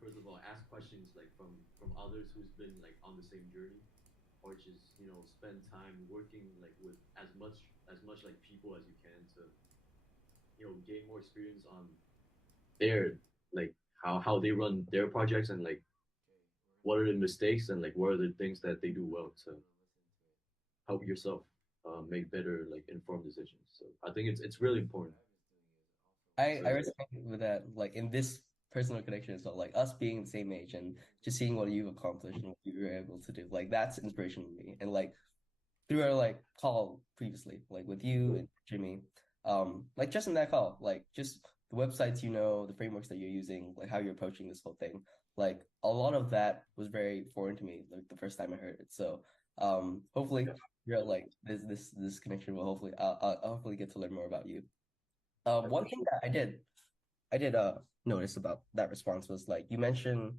first of all ask questions like from others who's been like on the same journey, or just spend time working like with as much like people as you can to gain more experience on their like how they run their projects, and like what are the mistakes and like what are the things that they do well to help yourself make better like informed decisions. So I think it's really important I to resonate with that, like in this personal connection as well, like us being the same age and just seeing what you've accomplished and what you were able to do. Like that's inspirational to me. And like through our like call previously, like with you and Jimmy, like just in that call, like just the websites, the frameworks that you're using, like how you're approaching this whole thing, like a lot of that was very foreign to me, like the first time I heard it. So, hopefully, yeah. like this connection will hopefully, I'll hopefully get to learn more about you. Yeah, One for thing sure. that I did notice about that response was like you mentioned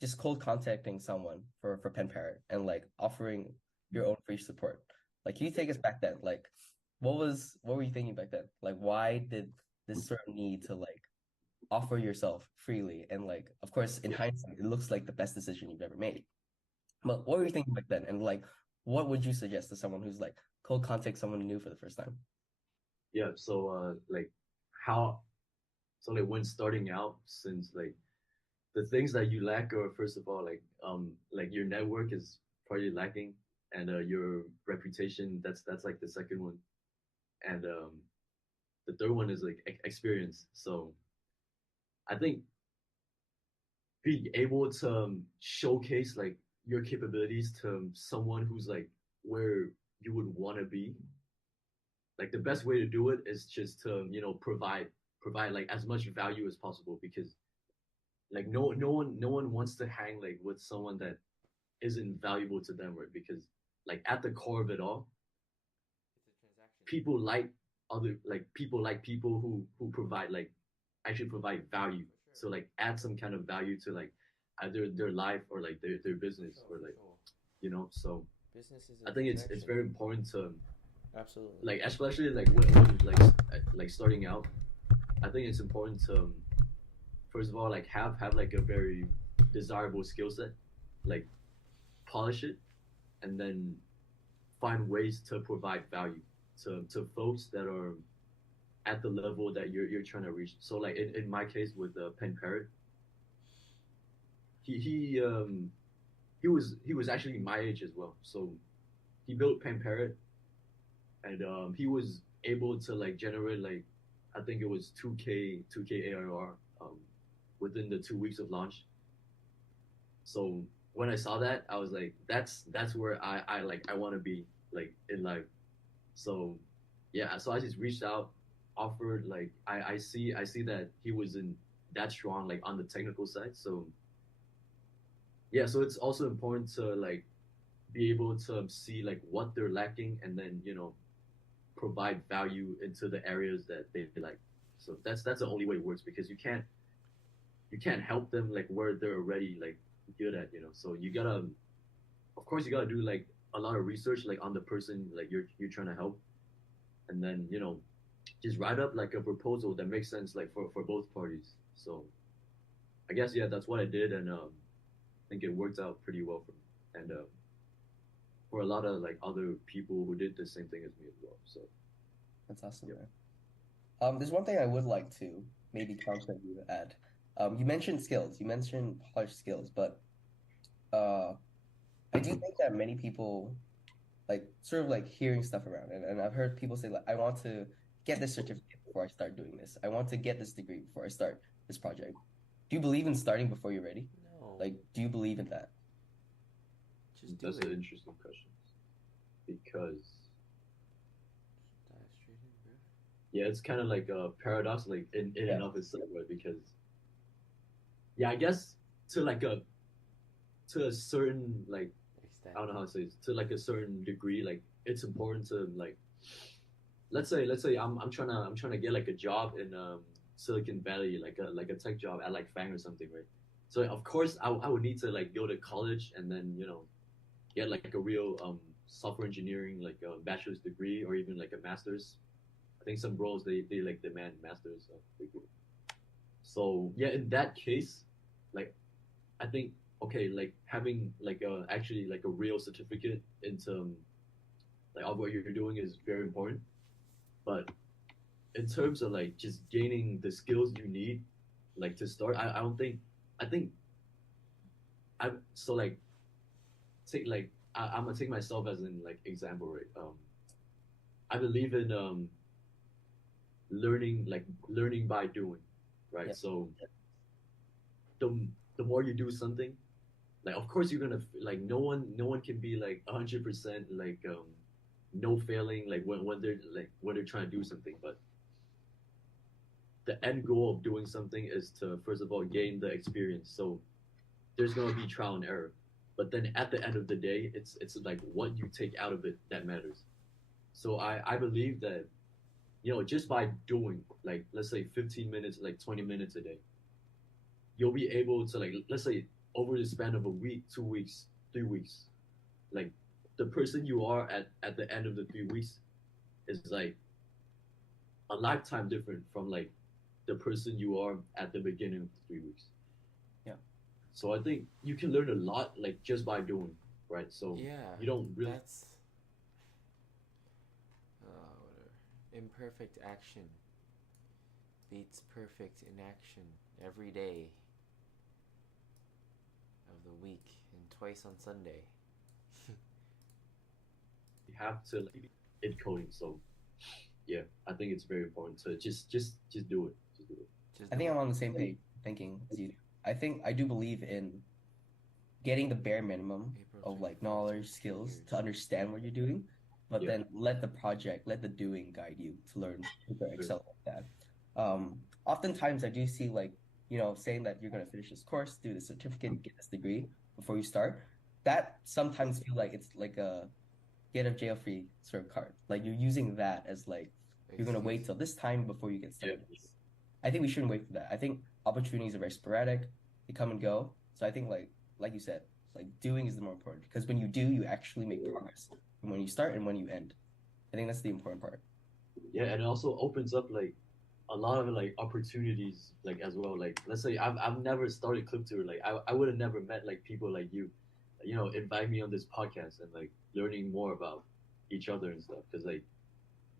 just cold contacting someone for Pen Parrot and like offering your Mm. own free support. Like, can you Yeah. take us back then? Like, what were you thinking back then? Like, why did this certain need to like offer yourself freely? And like, of course, in Yeah. hindsight, it looks like the best decision you've ever made. But what were you thinking back then? And like, what would you suggest to someone who's like cold contact someone new for the first time? Yeah. So like how so like when starting out, since like the things that you lack are first of all like your network is probably lacking, and your reputation, that's like the second one, and the third one is like experience. So I think being able to showcase like your capabilities to someone who's like where you would want to be, like the best way to do it is just to provide like as much value as possible, because like no one wants to hang like with someone that isn't valuable to them, right? Because like at the core of it all, people like people like people who provide like actually provide value. So like add some kind of value to like either their life or like their For business, sure, or for like sure. so Business is a I think it's transaction. very important to Absolutely. like, especially like when like starting out. I think it's important to first of all like have like a very desirable skill set, like polish it, and then find ways to provide value to folks that are at the level that you're trying to reach. So like in my case with Pen Parrot, he he um he was actually my age as well. So he built Pen Parrot, and he was able to like generate like I think it was 2K ARR within the 2 weeks of launch. So when I saw that, I was like, that's where I want to be like in life. So yeah, so I just reached out, offered like I see that he wasn't that strong like on the technical side. So yeah, so it's also important to like be able to see like what they're lacking, and then provide value into the areas that they like. So that's the only way it works, because you can't help them like where they're already like good at. So you gotta, of course, you gotta do like a lot of research like on the person like you're trying to help, and then just write up like a proposal that makes sense like for both parties. So I guess yeah, that's what I did, and I think it worked out pretty well for me, and for a lot of like other people who did the same thing as me as well. So That's awesome, yeah. man. There's one thing I would like to maybe counter you at. You mentioned skills, you mentioned polished skills, but uh, I do think that many people like sort of like hearing stuff around, and I've heard people say like, I want to get this certificate before I start doing this. I want to get this degree before I start this project. Do you believe in starting before you're ready? No, Like, do you believe in that? just do That's an it. interesting question, because Dive straight in, bro. yeah, it's kind of like a paradox like in and Yeah. of itself, right? Because yeah, I guess to like a to a certain like I Extent. don't know how to say it, to like a certain degree, like it's important to like let's say I'm trying to get like a job in Silicon Valley, like a tech job at like Fang or something, right? So of course I would need to like go to college, and then get like a real software engineering like a bachelor's degree, or even like a master's. I think some roles they like demand master's degree. So yeah, in that case, like I think okay, like having like a actually like a real certificate into like of what you're doing is very important. But in terms of like just gaining the skills you need, like to start, I don't think I think I so like take like I'm gonna take myself as an like example, right? I believe in learning by doing, right? Yeah. So the the more you do something, like of course you're gonna like no one can be like 100% like no failing like when they're trying to do something, but the end goal of doing something is to first of all gain the experience. So there's gonna be trial and error, but then at the end of the day, it's like what you take out of it that matters. So I believe that just by doing like let's say 15 minutes, like 20 minutes a day, you'll be able to like let's say over the span of a week, 2 weeks, 3 weeks, like the person you are at the end of the 3 weeks is like a lifetime different from like the person you are at the beginning of the 3 weeks. Yeah. So I think you can learn a lot like just by doing, right? So Yeah, you don't really. that's whatever. Imperfect action beats perfect inaction every day of the week and twice on Sunday. You have to like it coding. So yeah, I think it's very important to just do it. Just do it. Just I do think I'm it. on the same page thinking as you do. I think I do believe in getting the bare minimum April of like 24th, knowledge, 2 skills years. to understand what you're doing, but Yeah. then let the project, let the doing guide you to learn to better excel at that. Oftentimes I do see like, saying that you're gonna finish this course, do the certificate, get this degree before you start. That sometimes feel like it's like a get of jail free sort of card. Like you're using that as like you're gonna wait Excuse. till this time before you get started. Yeah. I think we shouldn't wait for that. I think opportunities are very sporadic; they come and go. So I think like you said, like doing is the more important because when you do, you actually make progress from when you start and when you end. I think that's the important part. Yeah, and it also opens up like a lot of like opportunities like as well. Like let's say I've never started clip tour. Like I would have never met like people like you invite me on this podcast and like learning more about each other and stuff. Because like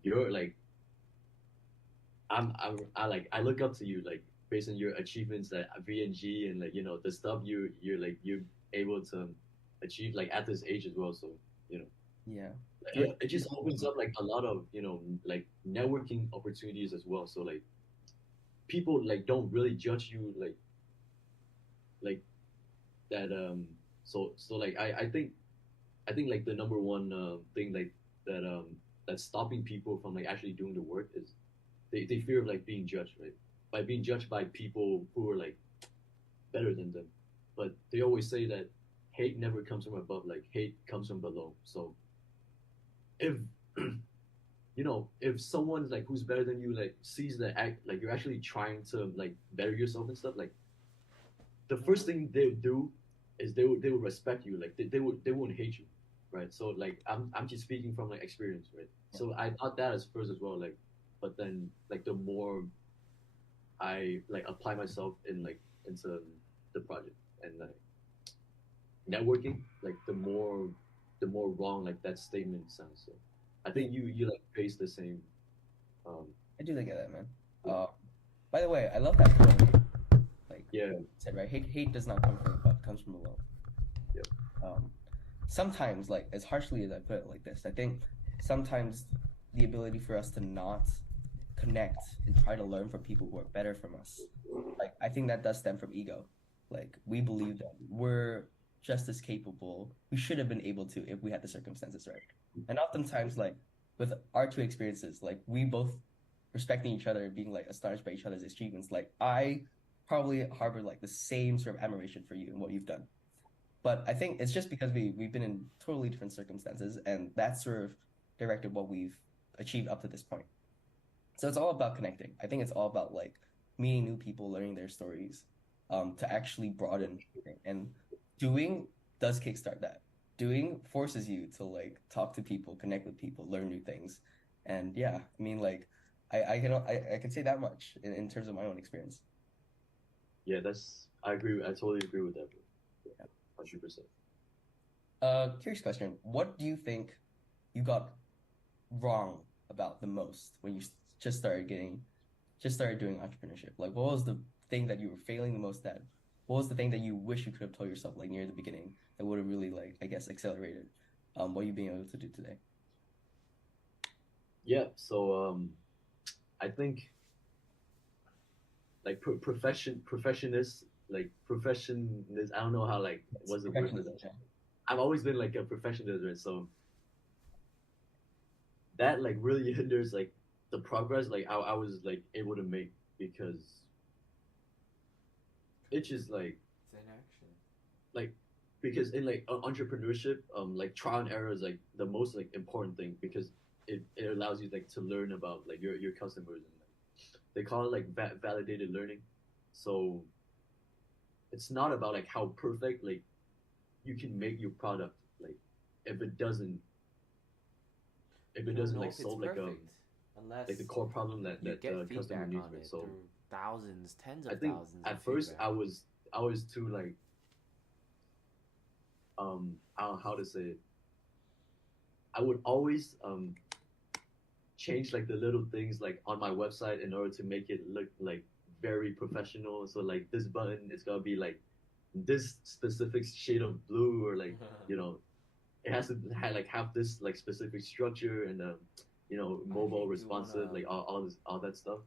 you're like I like I look up to you like based on your achievements at VNG and like the stuff you're able to achieve like at this age as well. So you know Yeah. it just opens up like a lot of like networking opportunities as well. So like people like don't really judge you like that so like I think like the number one thing like that that's stopping people from like actually doing the work is they fear of like being judged, right? By being judged by people who are like better than them. But they always say that hate never comes from above, like hate comes from below. So if if someone like who's better than you like sees that act like you're actually trying to like better yourself and stuff, like the first thing they would do is they would respect you, like they wouldn't hate you, right? So like I'm just speaking from like experience, right? Yeah. So I thought that as first as well, like but then like the more I like apply myself in like into the project and like networking, like the more wrong like that statement sounds. So I think you like face the same. Um, I do think of that, man. yeah, By the way, I love that quote. Like yeah, you said, right? Hate does not come from above, it comes from below. yeah, Um, Sometimes, like as harshly as I put it like this, I think sometimes the ability for us to not connect and try to learn from people who are better from us, like I think that does stem from ego. Like we believe that we're just as capable. We should have been able to if we had the circumstances right. And oftentimes, like with our two experiences, like we both respecting each other and being like astonished by each other's achievements. Like I probably harbor like the same sort of admiration for you and what you've done. But I think it's just because we've been in totally different circumstances, and that's sort of directed what we've achieved up to this point. So it's all about connecting. I think it's all about like meeting new people, learning their stories, to actually broaden. And doing does kickstart that. Doing forces you to like talk to people, connect with people, learn new things. And yeah, I mean like I can say that much in terms of my own experience. yeah. That's I agree. I totally agree with that, bro. Yeah, 100%. Curious question. What do you think you got wrong about the most when you just started doing entrepreneurship? Like, what was the thing that you were failing the most at? What was the thing that you wish you could have told yourself like near the beginning that would have really like, I guess, accelerated what you being able to do today? Yeah. So I think like professionist, like professionist. I don't know how like It's what's the word for perfectionism. that. Yeah. I've always been like a perfectionist, right? So that like really hinders like the progress like I was like able to make because it's just It's inaction. like because in like entrepreneurship like trial and error is like the most like important thing because it allows you like to learn about like your customers and like they call it like validated learning. So it's not about like how perfect like you can make your product like if it doesn't if You it don't doesn't know like if it's solve perfect like the unless core problem that you get the customer feedback needs, on right? it So through thousands, tens I of think thousands of at first feedback. I was too like how to say it. I would always change like the little things like on my website in order to make it look like very professional. So like this button is gonna be like this specific shade of blue or like you know it has to like have this like specific structure and you know I mobile think you responsive wanna, like all this all that stuff.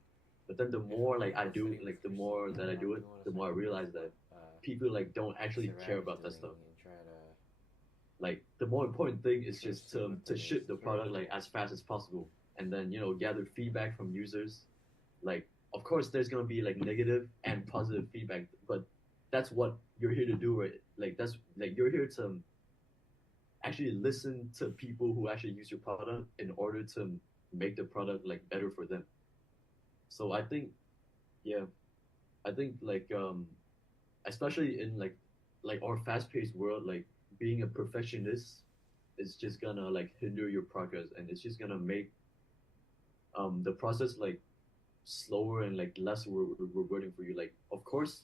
But then the if I'm more like doing I this do video like the for more Christine, that I I do it, really want to the more find I out realize that what people like don't actually care Sarab is about that doing stuff. and try to Like the more important thing is sort of just see what to that is. ship the It's very product like cool. as fast as possible and then you know gather feedback from users. Like of course there's gonna be like negative and positive feedback, but that's what you're here to do, right? Like that's like you're here to actually listen to people who actually use your product in order to make the product like better for them. So I think yeah, I think like especially in like our fast paced world, like being a perfectionist is just gonna like hinder your progress and it's just gonna make the process like slower and like less rewarding for you. Like of course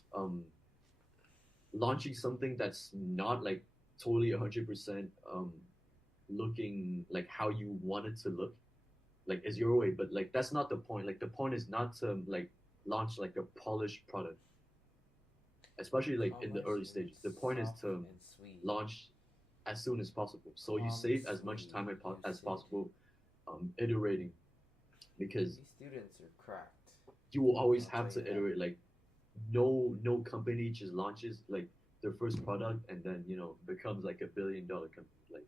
launching something that's not like totally 100% looking like how you want it to look like is your way, but like that's not the point. Like the point is not to like launch like a polished product, especially like in the Polish early and stages. The point is soft to and sweet. launch as soon as possible so you Calm and save as much sweet. time You as sit. possible iterating because These students are cracked. you will always I'll tell have you to that. iterate. Like no company just launches like their first product and then you know becomes like $1 billion company. Like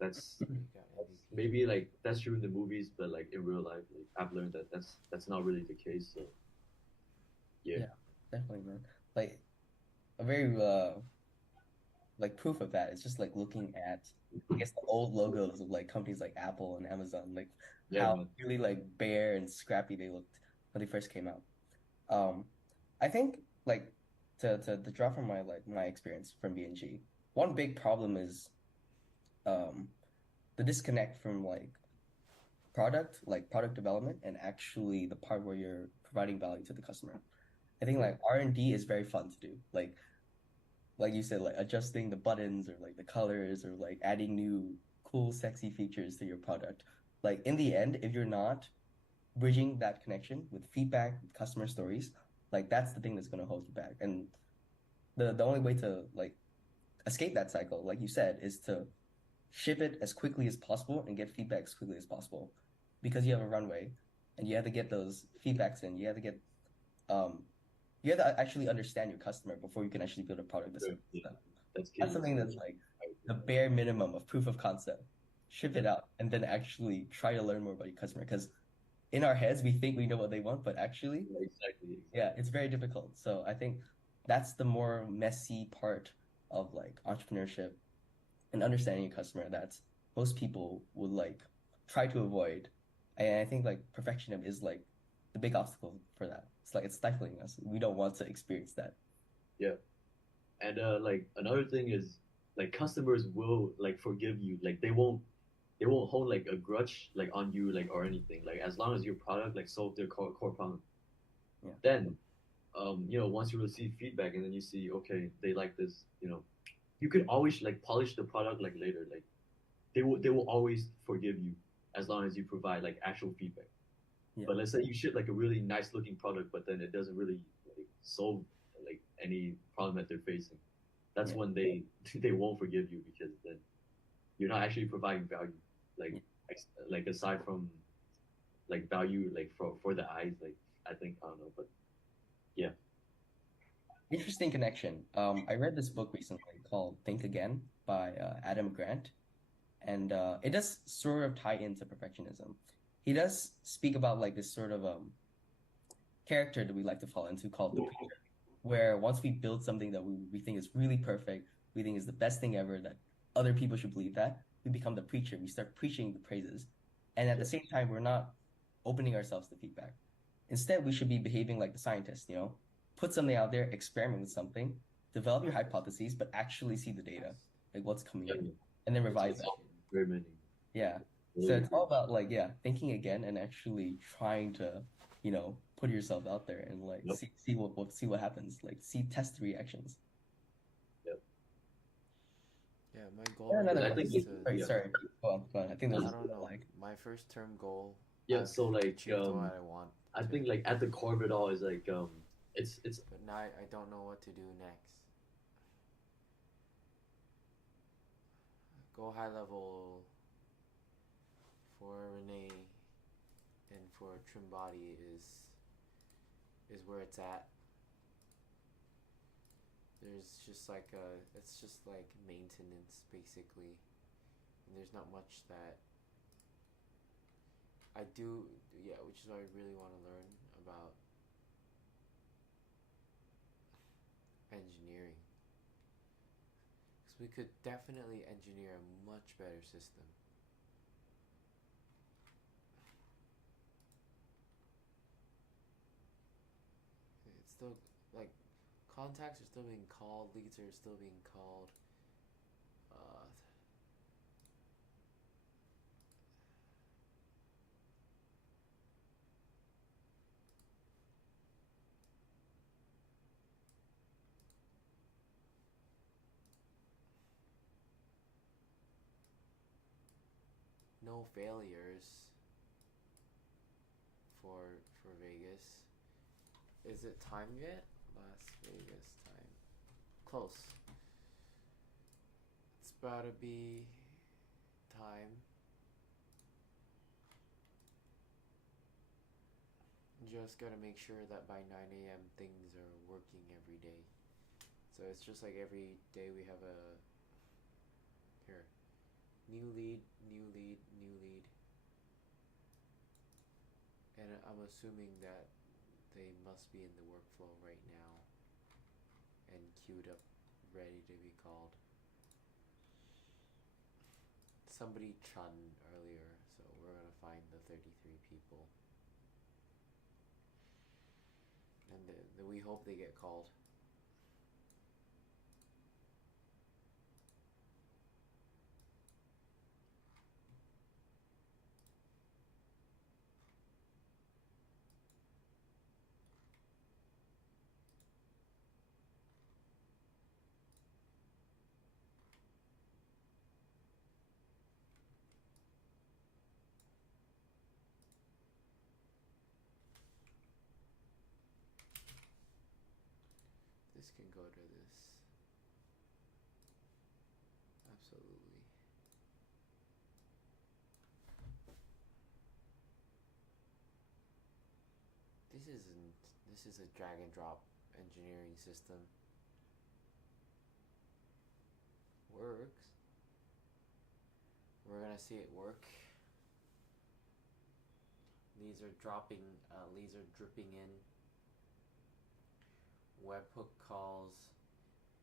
that's You got MVP maybe scores. like that's true in the movies, but like in real life, like I've learned that that's not really the case. So yeah, Yeah, definitely, man. Like a very like proof of that is just like looking at I guess the old logos of like companies like Apple and Amazon, like yeah, how man. really like bare and scrappy they looked when they first came out. Um, I think like to draw from my experience from BNG, one big problem is um the disconnect from like product development and actually the part where you're providing value to the customer. I think Yeah, like R&D is very fun to do. Like you said, like adjusting the buttons or like the colors or like adding new cool, sexy features to your product. Like in the end, if you're not bridging that connection with feedback, with customer stories, like that's the thing that's gonna hold you back. And the only way to like escape that cycle, like you said, is to ship it as quickly as possible and get feedback as quickly as possible. Because you have a runway and you have to get those feedbacks in. Um you have to actually understand your customer before you can actually build a product that's sure. like Yeah, that. that's That's key. something that's like the bare minimum of proof of concept. Ship it out and then actually try to learn more about your customer. Because in our heads, we think we know what they want, but actually, Yeah, exactly, yeah, exactly. it's very difficult. So I think that's the more messy part of like entrepreneurship and understanding your customer that most people would like try to avoid. And I think like perfectionism is like the big obstacle for that. It's like it's stifling us. We don't want to experience that. Yeah, and like another thing is like customers will like forgive you. Like they won't hold like a grudge like on you like or anything. Like as long as your product like solve their core problem, Yeah. then once you receive feedback and then you see, okay, they like this, you could always like polish the product like later. Like they will always forgive you as long as you provide like actual feedback. Yeah. But let's say you ship like a really nice looking product, but then it doesn't really like solve like any problem that they're facing. That's Yeah. when they won't forgive you because then you're not actually providing value. Like Yeah. like aside from like value like for the eyes, like I think I don't know, but yeah. Interesting connection. I read this book recently called Think Again by Adam Grant, and it does sort of tie into perfectionism. He does speak about like this sort of character that we like to fall into called the preacher, where once we build something that we think is really perfect, we think is the best thing ever, that other people should believe that, we become the preacher. We start preaching the praises. And at the same time, we're not opening ourselves to feedback. Instead, we should be behaving like the scientist, put something out there, experiment with something, develop your hypotheses, but actually see the data, like what's coming Yeah, in, and then revise it's that. all experimenting. Yeah. So Really it's all agree. about like, yeah, thinking again and actually trying to, put yourself out there and like Yep. see what happens. Like test the reactions. Yep. Yeah, my goal And right another Because I now think is question. like, to. Sorry, yeah. sorry. Go on. I think I there's don't know. like My first term goal, Yeah, I've so like achieved what I want I to, think like at the core of it all is like it's but now I don't know what to do next. Go high level for Renee and for Trim Body is where it's at. There's just like it's just like maintenance basically, and there's not much that I do. Yeah, which is why I really want to learn about engineering, because we could definitely engineer a much better system. It's still like contacts are still being called, leads are still being called. Uh, no failures for Vegas. Is it time yet? Las Vegas time. Close. It's about to be time. Just gotta make sure that by 9 a.m. things are working every day. So it's just like every day we have a here new lead, new lead, new lead, and I'm assuming that they must be in the workflow right now and queued up, ready to be called. Somebody chun earlier, so we're gonna find the 33 people, and we hope they get called. This can go to this. Absolutely. This isn't. This is a drag and drop engineering system. Works. We're gonna see it work. These are dropping. These are dripping in. Webhook calls.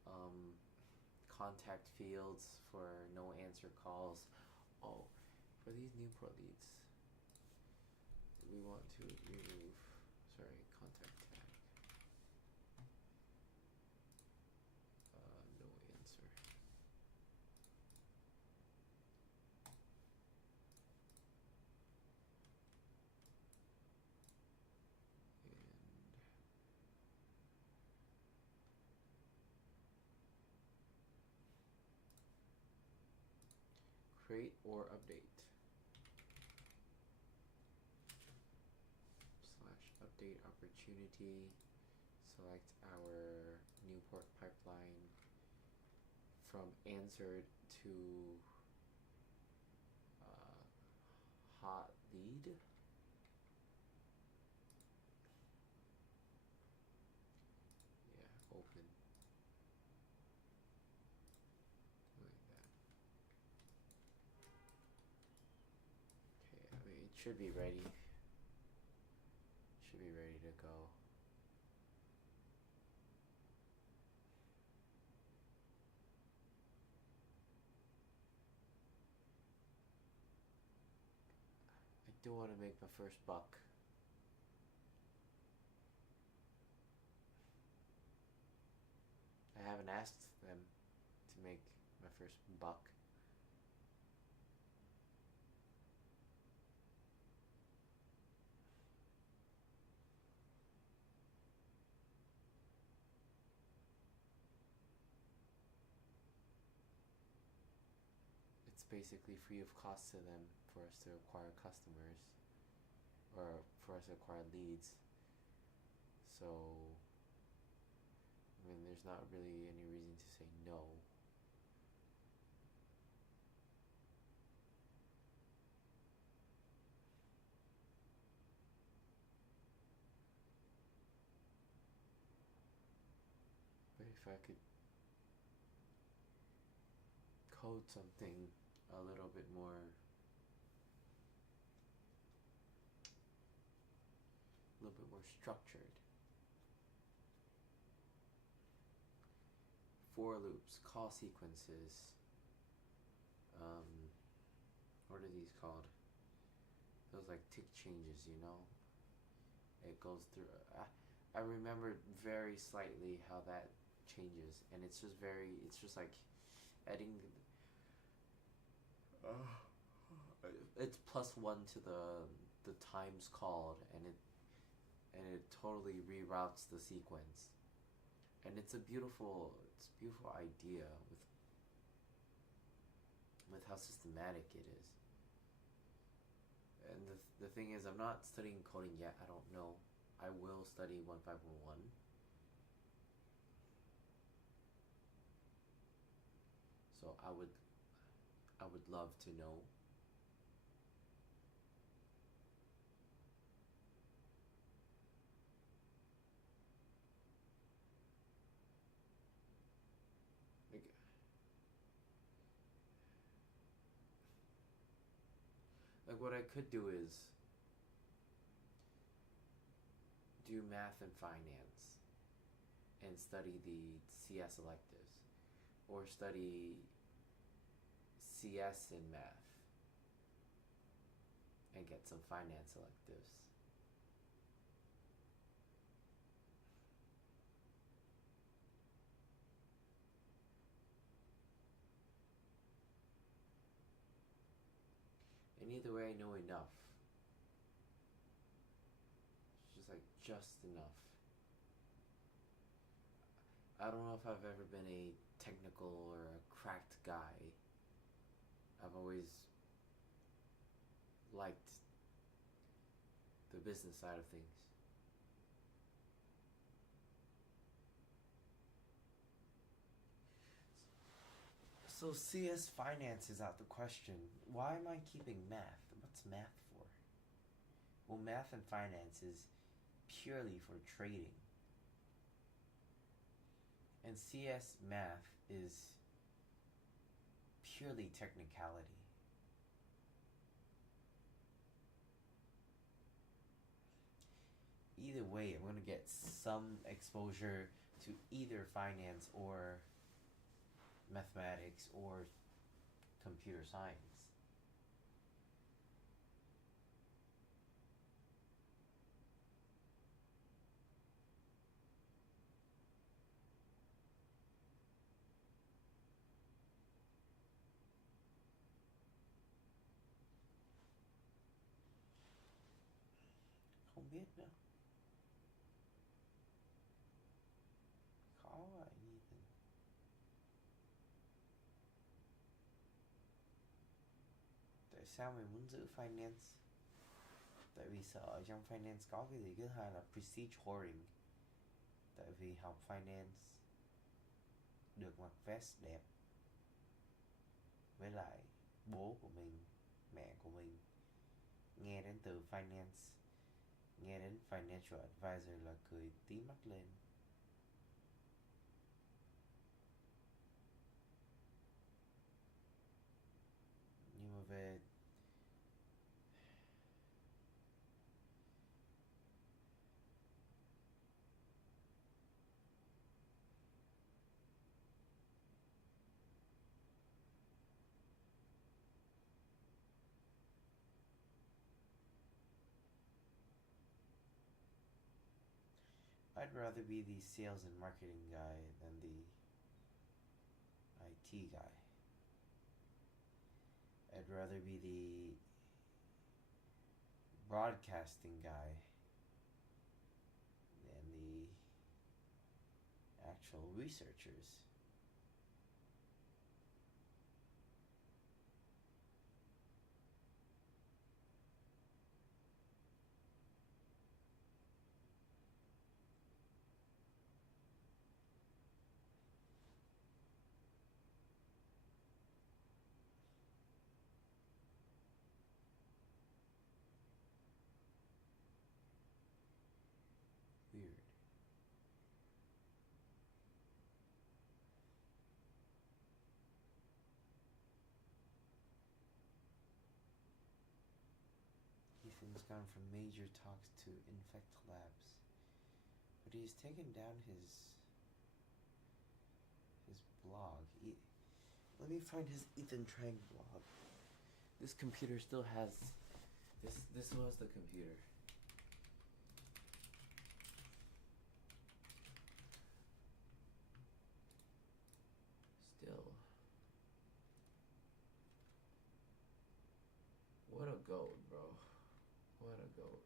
Um, contact fields for no answer calls. Oh, for these Newport leads, we want to remove. Sorry, contact tag. No answer. And create or update. / update opportunity. Select our new port pipeline from answered to hot lead. Yeah, open. Like that. Okay, I mean, it should be ready. Should be ready to go. I do want to make my first buck. I haven't asked them to make my first buck. It's basically free of cost to them for us to acquire customers, or for us to acquire leads. So, I mean, there's not really any reason to say no. But if I could code something a little bit more structured. For loops, call sequences. What are these called? Those like tick changes, you know? It goes through. I remember very slightly how that changes, and it's just like adding. It's +1 to the times called, and it totally reroutes the sequence, and it's a beautiful idea with how systematic it is. And the thing is, I'm not studying coding yet. I don't know. I will study 1511. So I would love to know. Like what I could do is do math and finance and study the CS electives, or study CS and math and get some finance electives. And either way, I know enough. It's just enough. I don't know if I've ever been a technical or a cracked guy. I've always liked the business side of things. So CS finance is out the question. Why am I keeping math? What's math for? Well, math and finance is purely for trading. And CS math is purely technicality. Either way, I'm going to get some exposure to either finance or mathematics or computer science. Không biết nữa. Khó vậy Ethan. sao mày muốn giữ finance? Tại vì sợ ở trong finance có cái gì. Thứ hai là prestige whoring. Tại vì học finance được mặc vest đẹp, với lại bố của mình, mẹ của mình nghe đến từ finance, nghe đến financial advisor là cười tí mắt lên. Nhưng mà về I'd rather be the sales and marketing guy than the IT guy. I'd rather be the broadcasting guy than the actual researchers. Weird. Ethan's gone from major talks to infect labs, but he's taken down his blog. Let me find his Ethan Trang blog. This computer still has this was the computer. Still. What a goat, bro. What a goat.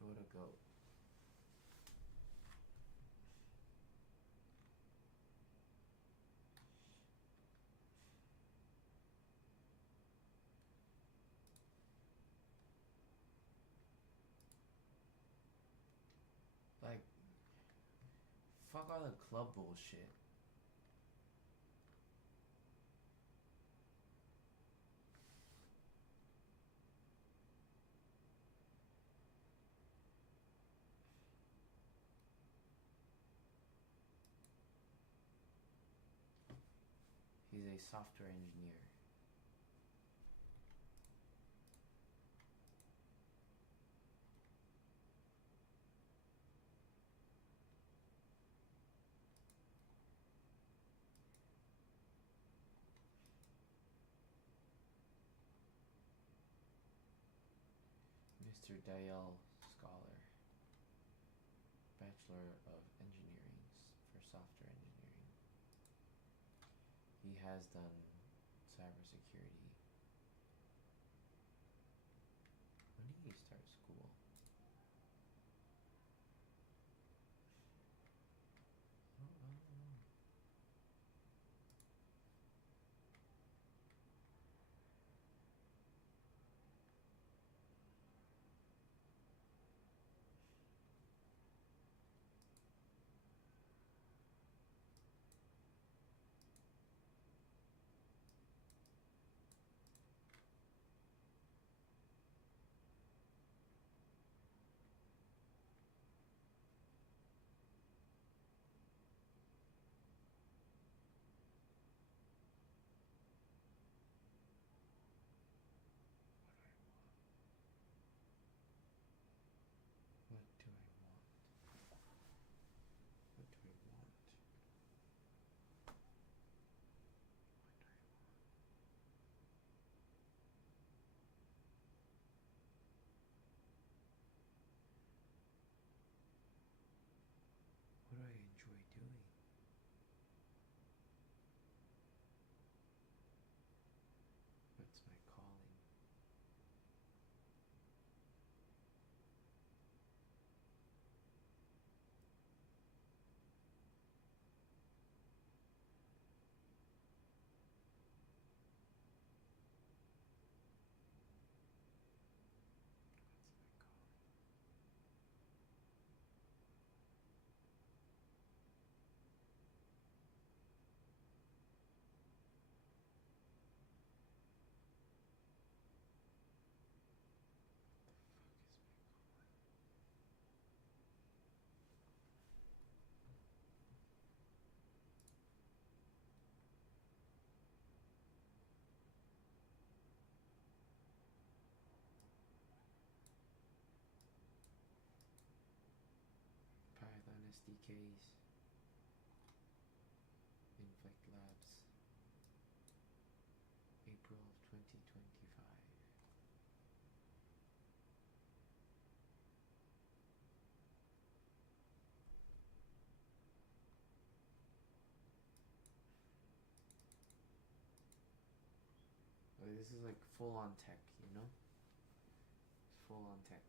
What a goat. Like, fuck all the club bullshit. He's a software engineer. Mr. Dayal Scholar, Bachelor of Engineering for Software Engineering. He has done cybersecurity. When did he start school? I don't know. VKs. Inflect Labs. April of 2025. Like, this is like full on tech, you know? It's full on tech.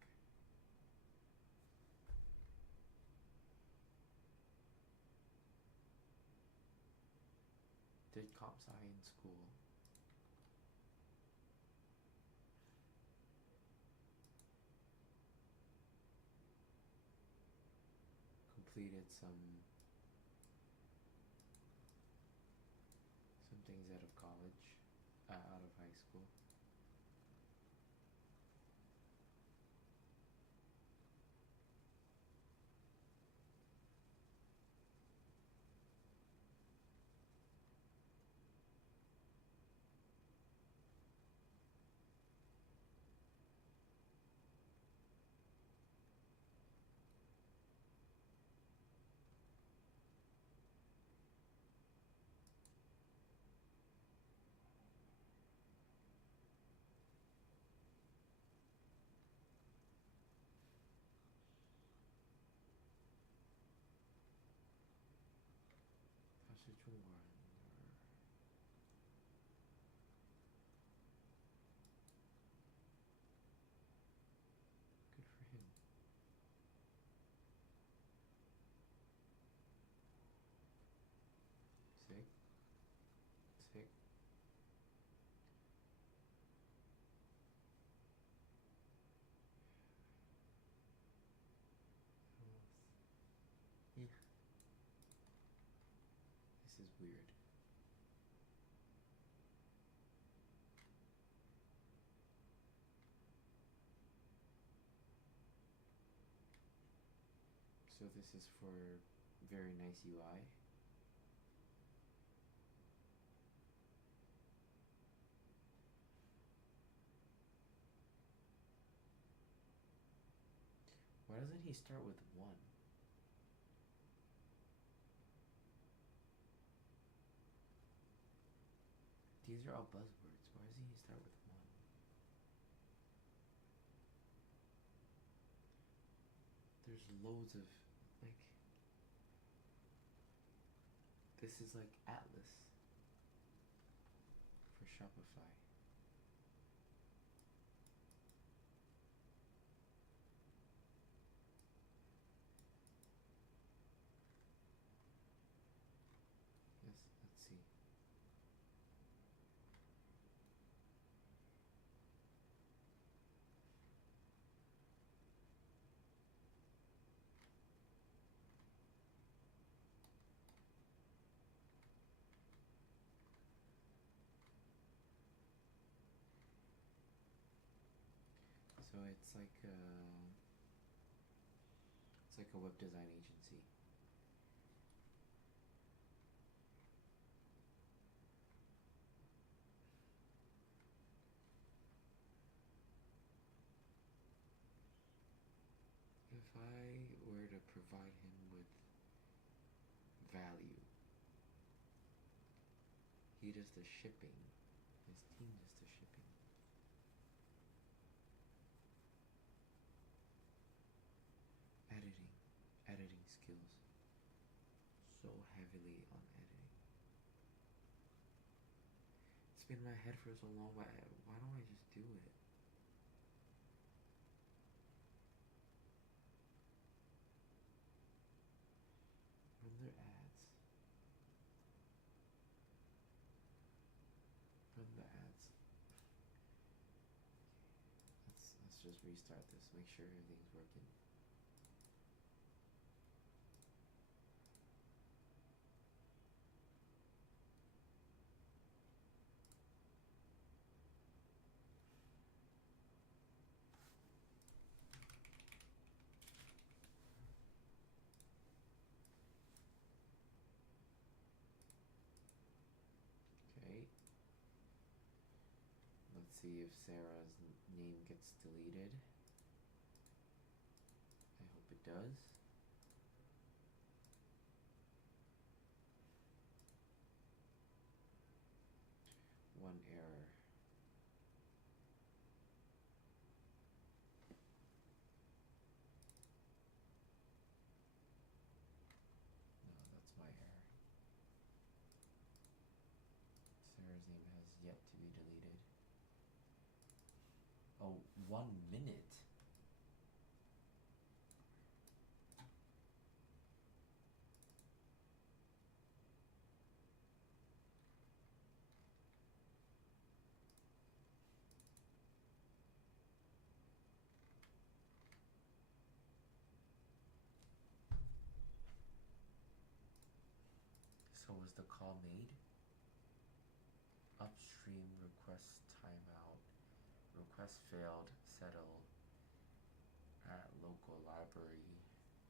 Did comp sci in school. Completed some things out of college, out of high school. Saskatchewan. Good for him. Sick. Sick. Yeah. This is weird. So this is for very nice UI. Why doesn't he start with 1? These are all buzzwords. Why doesn't he start with 1? There's loads of, like, this is like Atlas for Shopify. Yes, let's see. So it's like a web design agency. If I were to provide him with value, he does the shipping. His team does the shipping. Editing skills. So heavily on editing. It's been in my head for so long, why don't I just do it? Run their ads. Run the ads. Let's just restart this, make sure everything's working. Okay. Let's see if Sarah's name gets deleted. I hope it does. yet to be deleted. Oh, 1 minute. So was the call made? Upstream request timeout. Request failed. Settle at local library.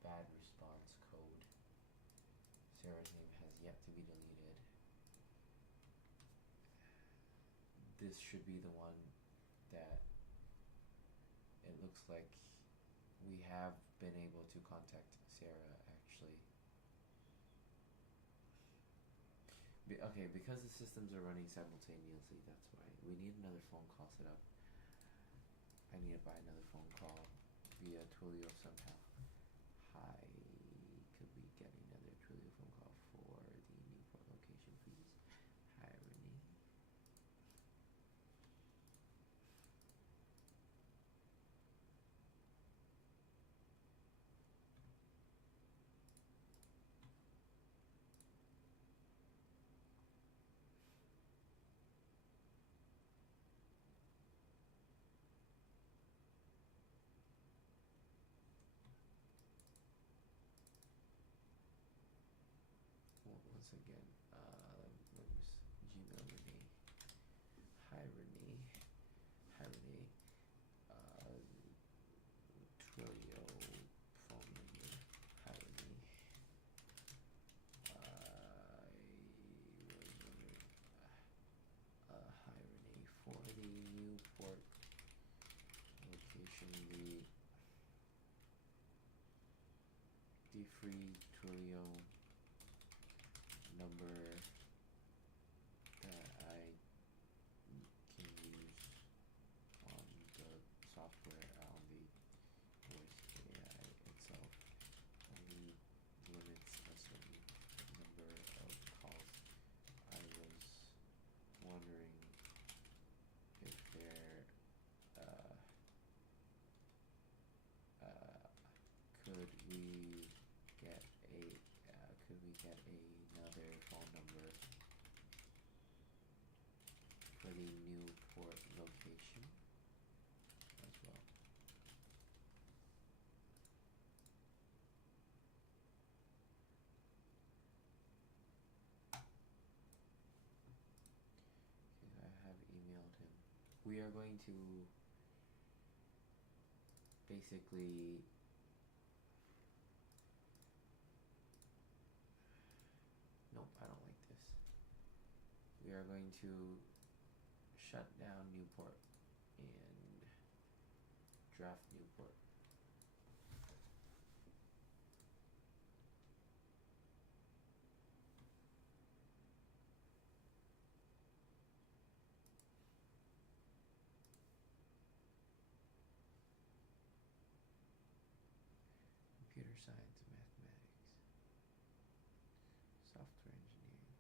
Bad response code. Sarah's name has yet to be deleted. This should be the one that it looks like we have been able to contact Sarah actually. Okay, because the systems are running simultaneously, that's why. We need another phone call set up. I need to buy another phone call via Twilio somehow. Hi, could we get another Twilio phone call for the Newport location, please? Hi, Renee. Well, once again, let me use Gmail Renee. Hi, Renee. Hi, Renee. Twilio phone number. Hi, Renee. I was wondering. Hi, Renee. For the Newport location, the free Twilio number that I can use on the software, on the voice AI itself, only limits a certain number of calls. I was wondering if there could we get another phone number for the Newport location as well? Okay, I have emailed him. We are going to basically nope, I don't like this. We are going to shut down Newport and draft Newport. Computer science and mathematics. Software engineering.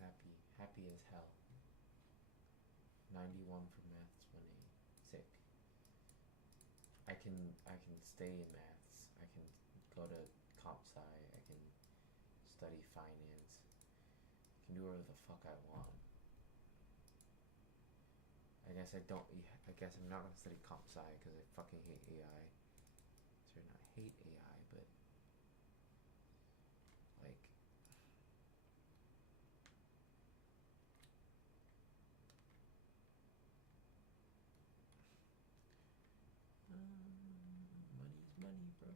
happy. Happy as hell. 91 for maths 1A. Sick. I can stay in maths. I can go to comp sci. I can study finance. I can do whatever the fuck I want. I guess I don't. I guess I'm not gonna study comp sci because I fucking hate AI. Sorry, not hate AI, but like. Money's money, bro.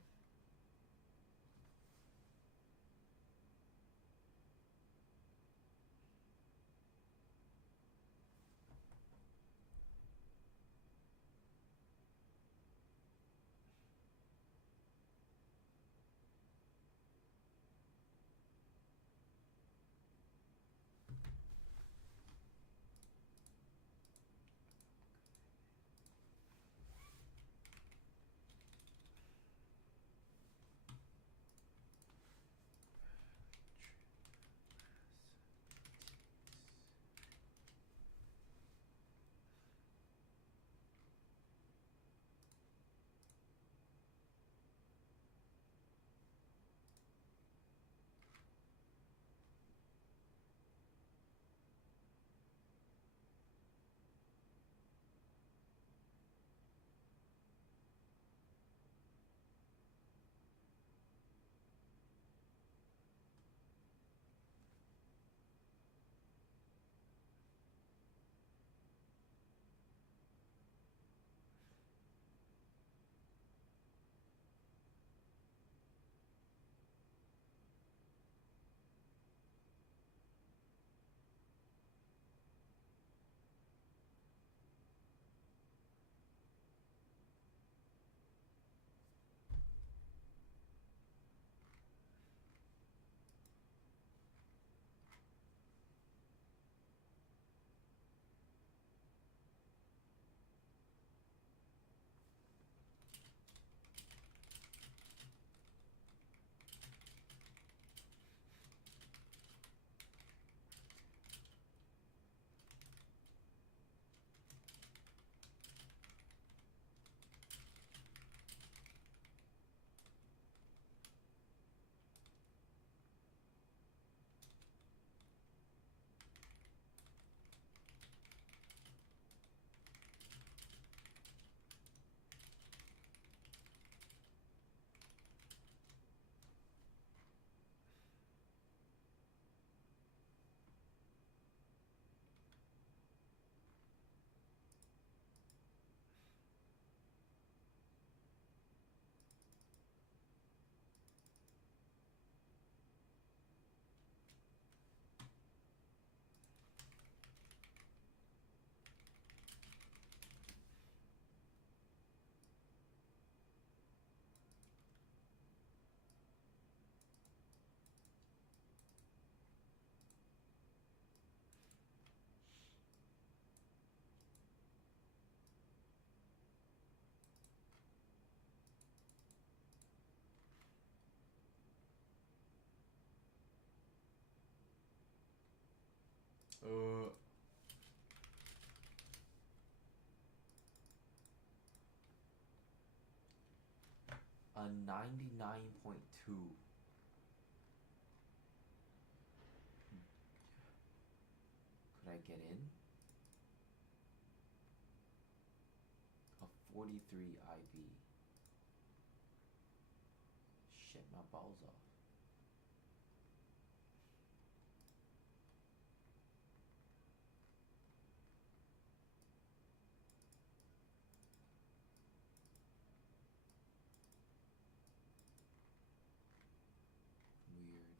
A 99.2. Could I get in? A 43 IB. Shit my balls off. Weird.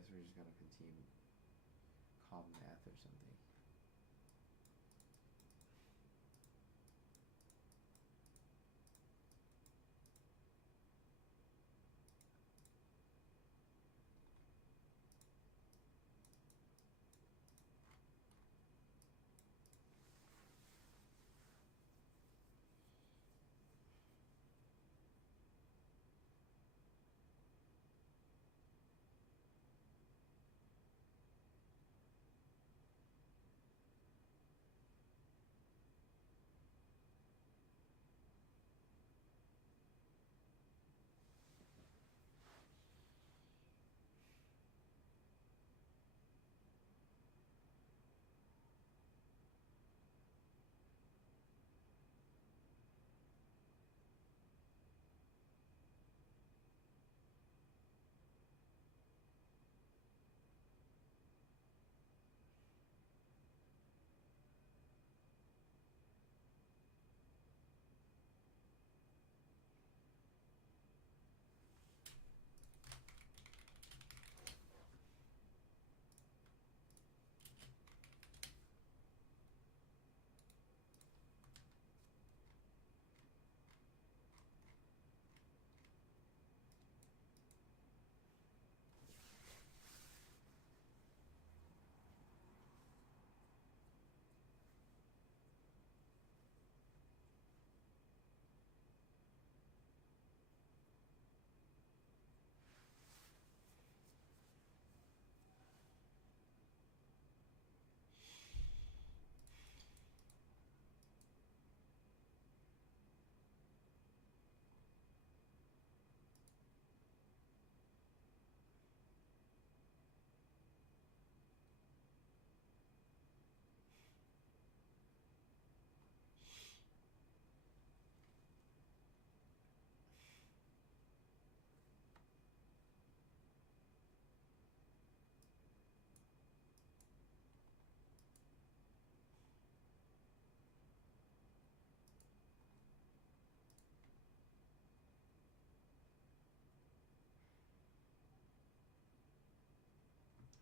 guess we're just gonna continue calm math or something.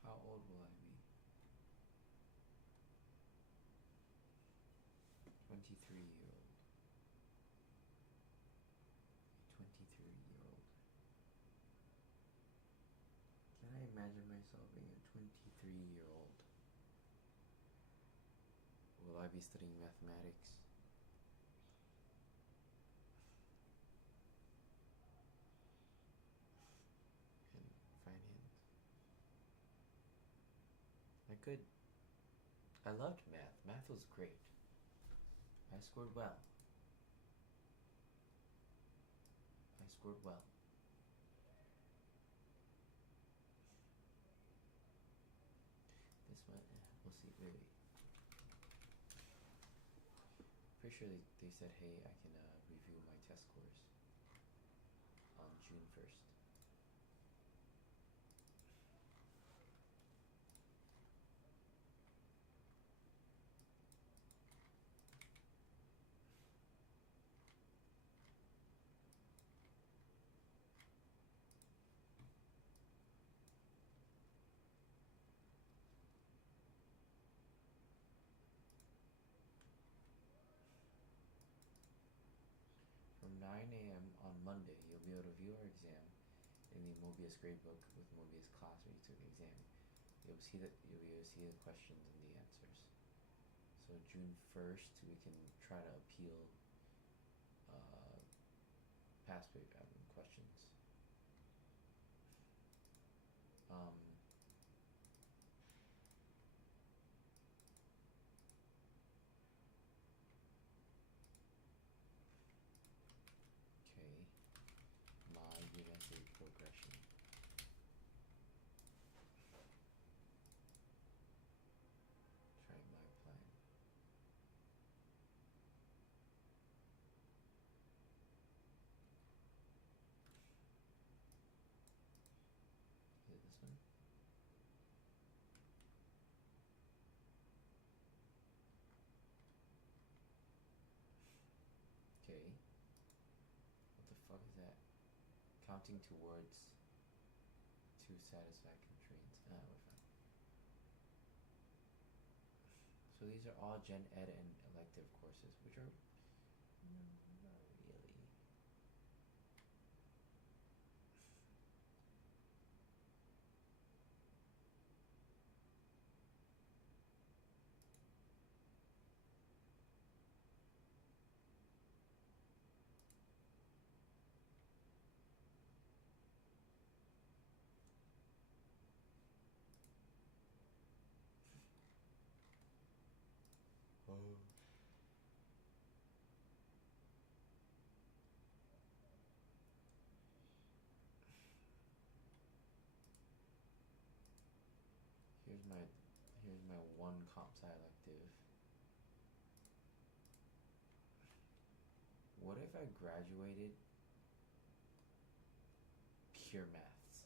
How old will I be? 23-year-old. 23-year-old. Can I imagine myself being a 23-year-old? Will I be studying mathematics? And finance? I could. I loved math. Math was great. I scored well. I scored well. This one, we'll see. Wait. Pretty sure they said, hey, I can review my test scores on June 1st. From 9 a.m. on Monday, you'll be able to view our exam in the Mobius gradebook with Mobius class where you took the exam. You'll be able to see the questions and the answers. So June 1st, we can try to appeal past questions. Okay, my USA progression. Try my plan. Is it this one? Okay. What the fuck is that? Counting towards 2 satisfying constraints. We're fine. So these are all gen ed and elective courses, which are not really. Oh. Here's my one comp sci elective. What if I graduated pure maths?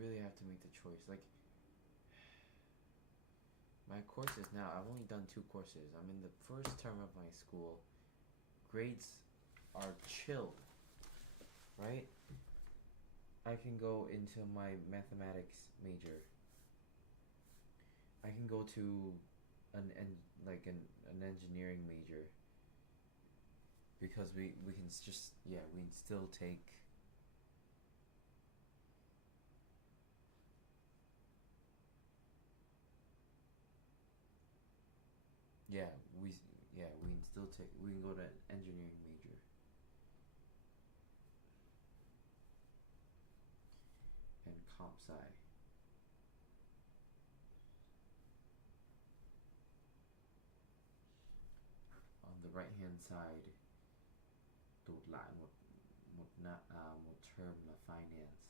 really have to make the choice. Like, my courses now, I've only done 2 courses. I'm in the first term of my school. Grades are chilled, right? I can go into my mathematics major. I can go to an engineering major because we can just we can still take yeah we we can still take we can go to an engineering major and comp sci. On the right hand side ตูดหลายหมดนะหมด term ละ finance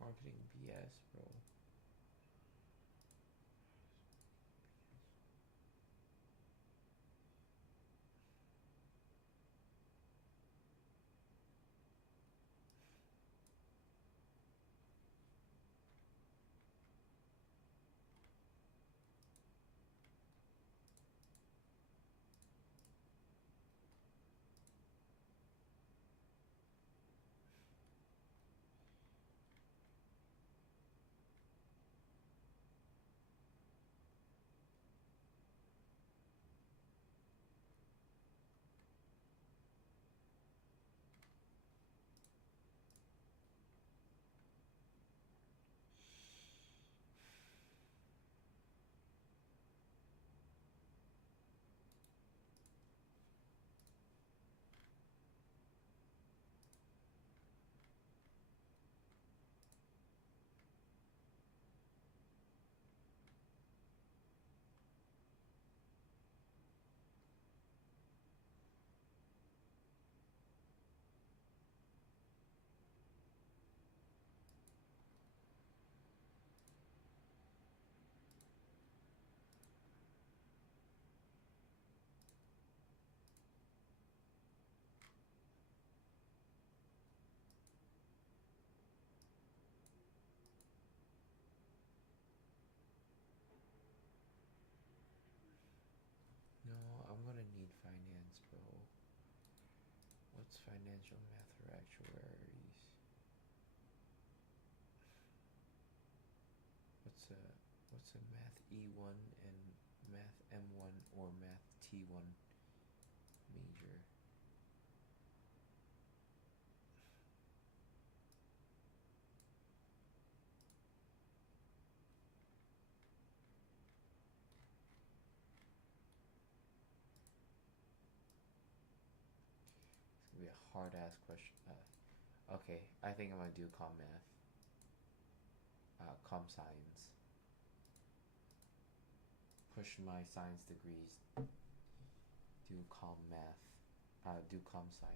Marketing BS, bro. No, I'm gonna need finance, bro. What's financial math or actuaries? What's a math E1 and math M1 or math T1 major? It's gonna be a hard ass question. Okay, I think I'm gonna do com math. Com science. Push my science degrees. Do com math. Do com science.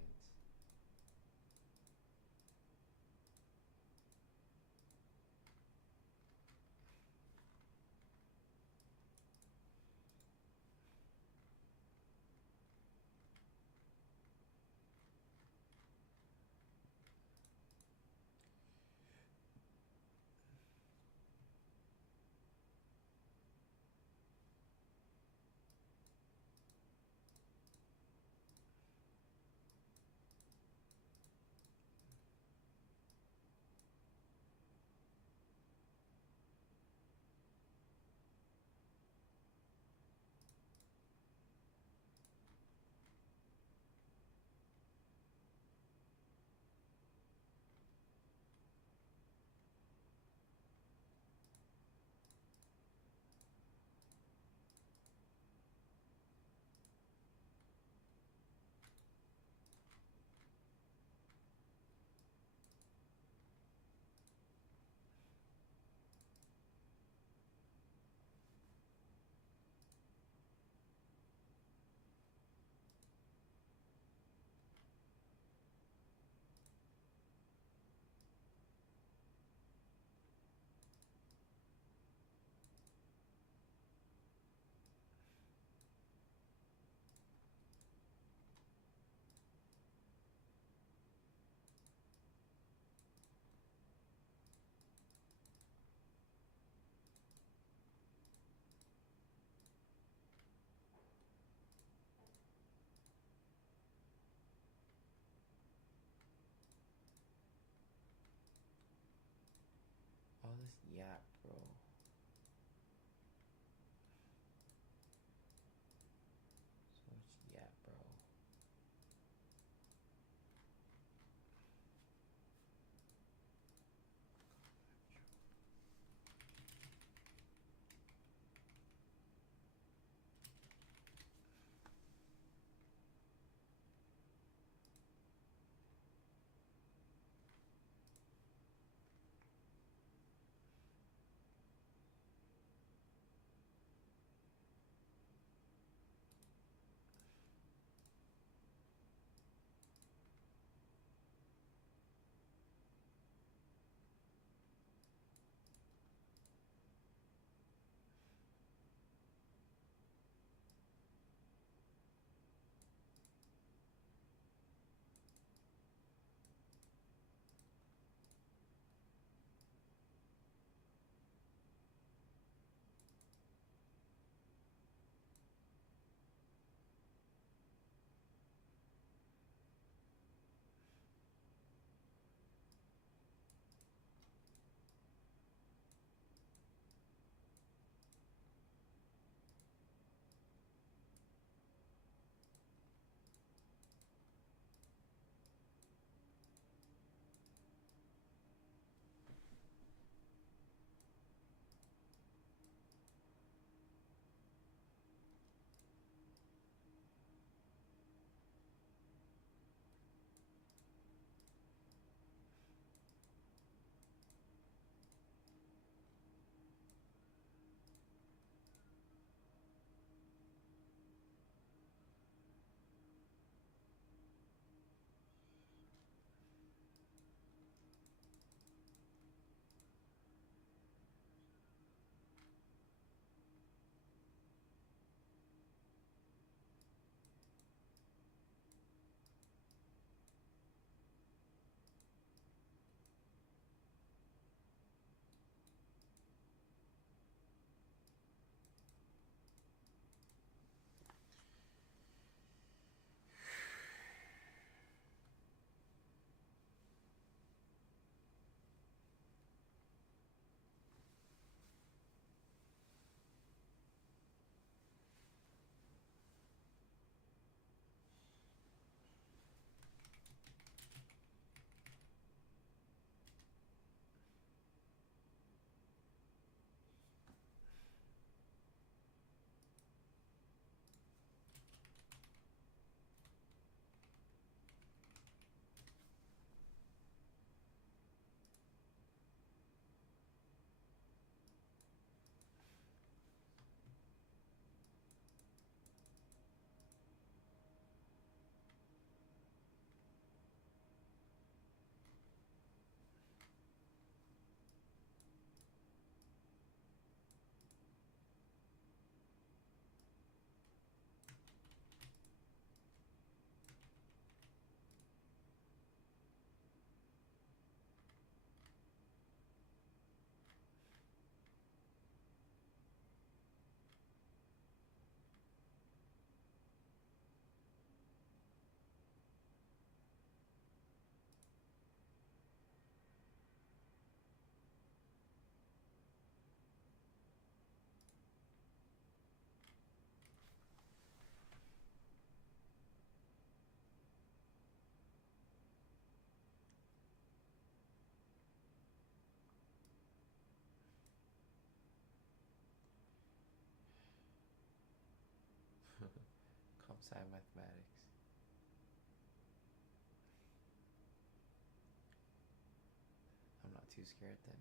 All this yap, bro. So much yap, bro. Sci mathematics. I'm not too scared then.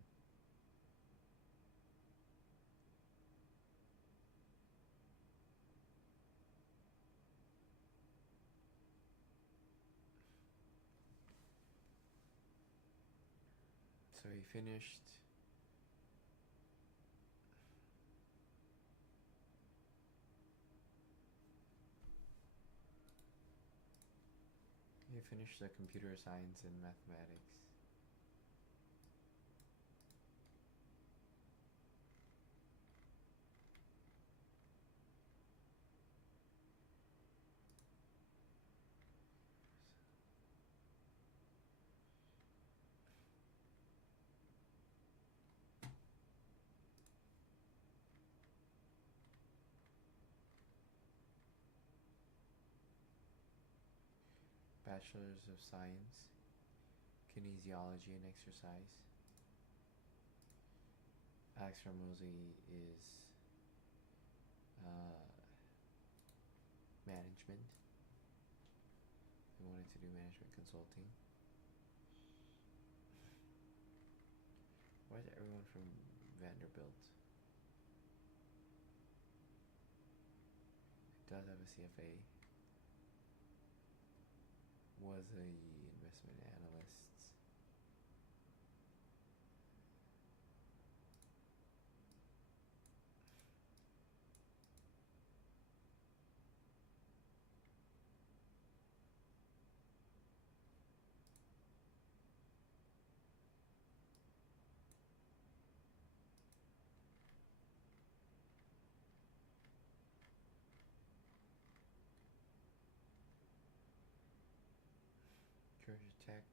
So he finished. He finished the computer science and mathematics. Bachelor's of Science, Kinesiology and Exercise. Alex Ramosi is management. He wanted to do management consulting. Why is everyone from Vanderbilt? He does have a CFA. Was a investment analyst. Georgia Tech.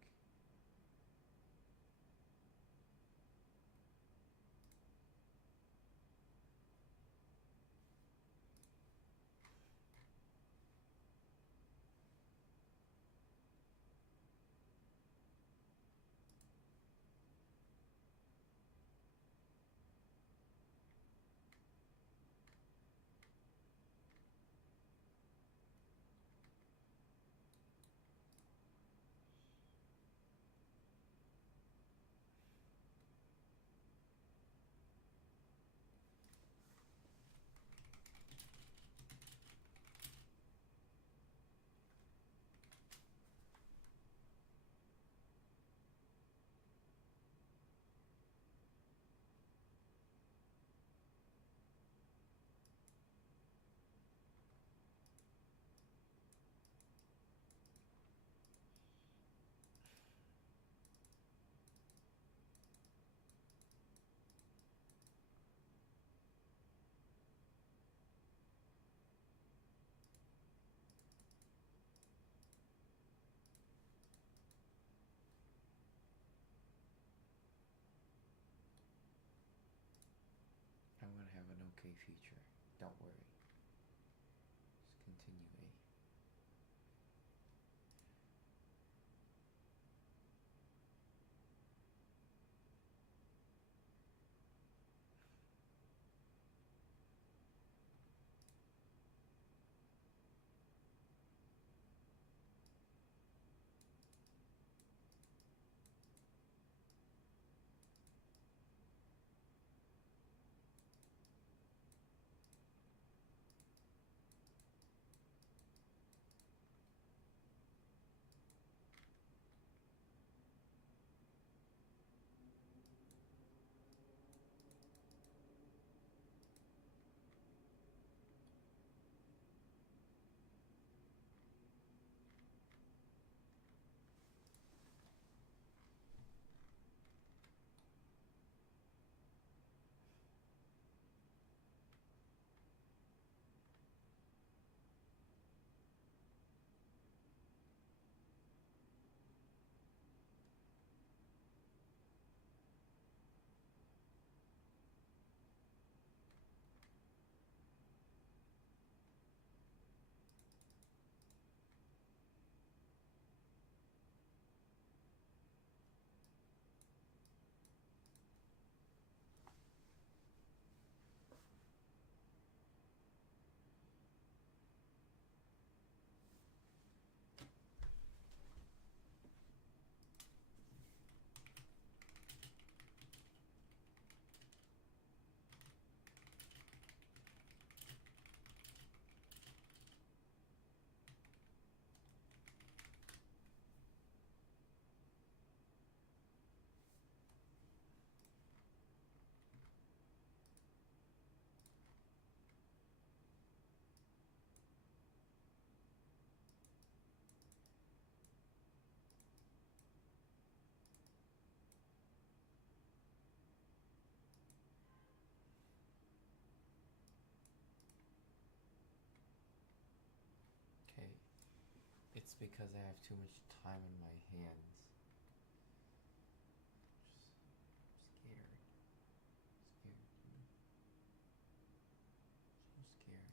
I'm gonna have an okay future. Don't worry. Just continue, eh? because I have too much time in my hands. Just scared. Scared. So scared.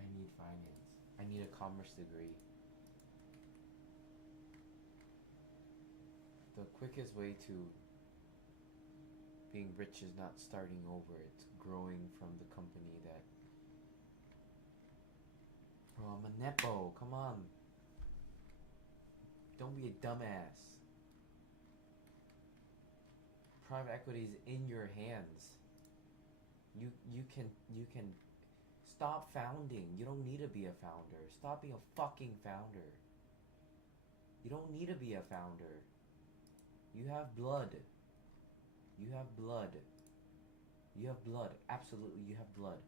I need finance. I need a commerce degree. The quickest way to being rich is not starting over, it's growing from the company that. Bro, I'm a Nepo, come on. Don't be a dumbass. Private equity is in your hands. You can stop founding. You don't need to be a founder. Stop being a fucking founder. You don't need to be a founder. You have blood. You have blood. You have blood. Absolutely, you have blood.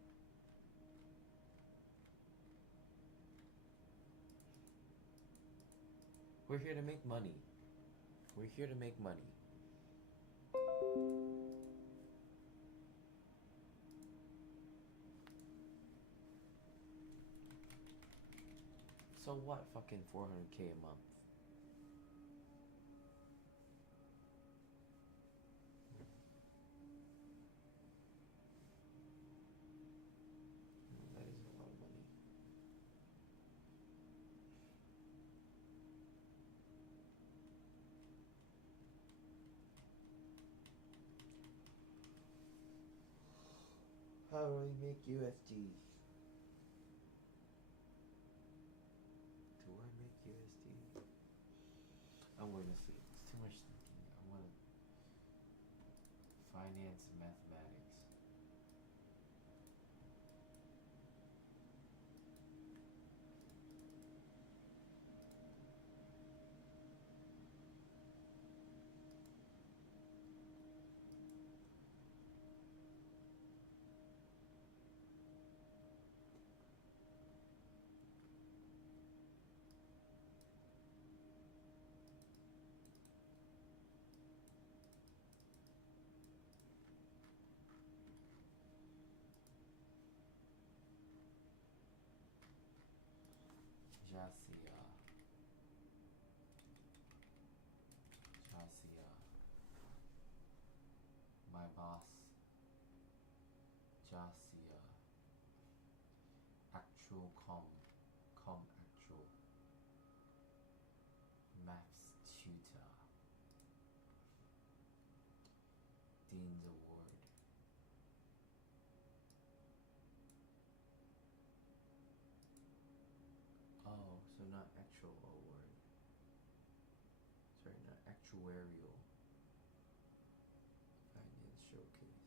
We're here to make money. We're here to make money. So what? Fucking 400K a month. That is a lot of money. How do I make USD? Do I make USD? I'm going to sleep. It's too much thinking. I want finance and mathematics. Jasia. Jasia. My boss. Jasia. Actual com actual. Maths tutor. Dean's Award. Oh, so not actual award. Sorry, not actuarial. Finance showcase.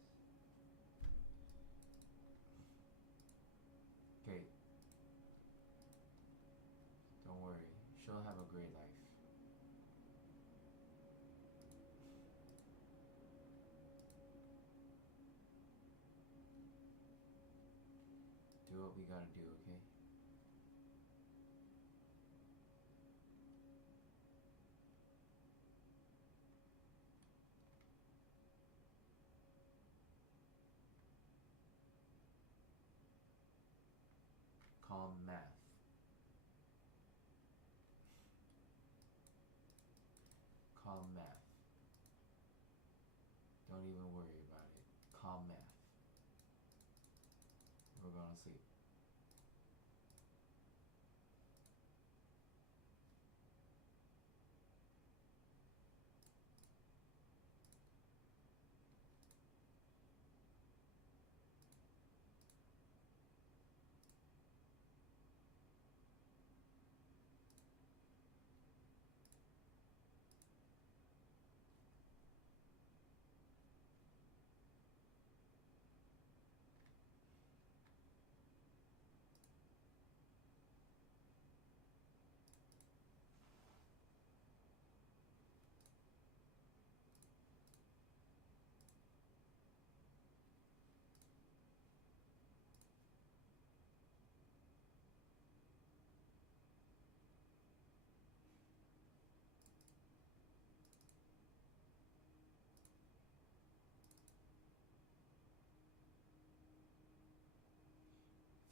Okay. Don't worry. She'll have a great life. Do what we gotta do, okay? Calm math. Calm math. Don't even worry about it. Calm asleep.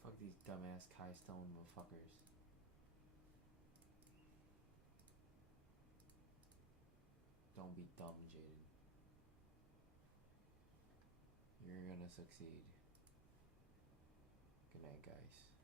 Fuck these dumbass Kai Stone motherfuckers. Don't be dumb, Jaden. You're gonna succeed. Good night, guys.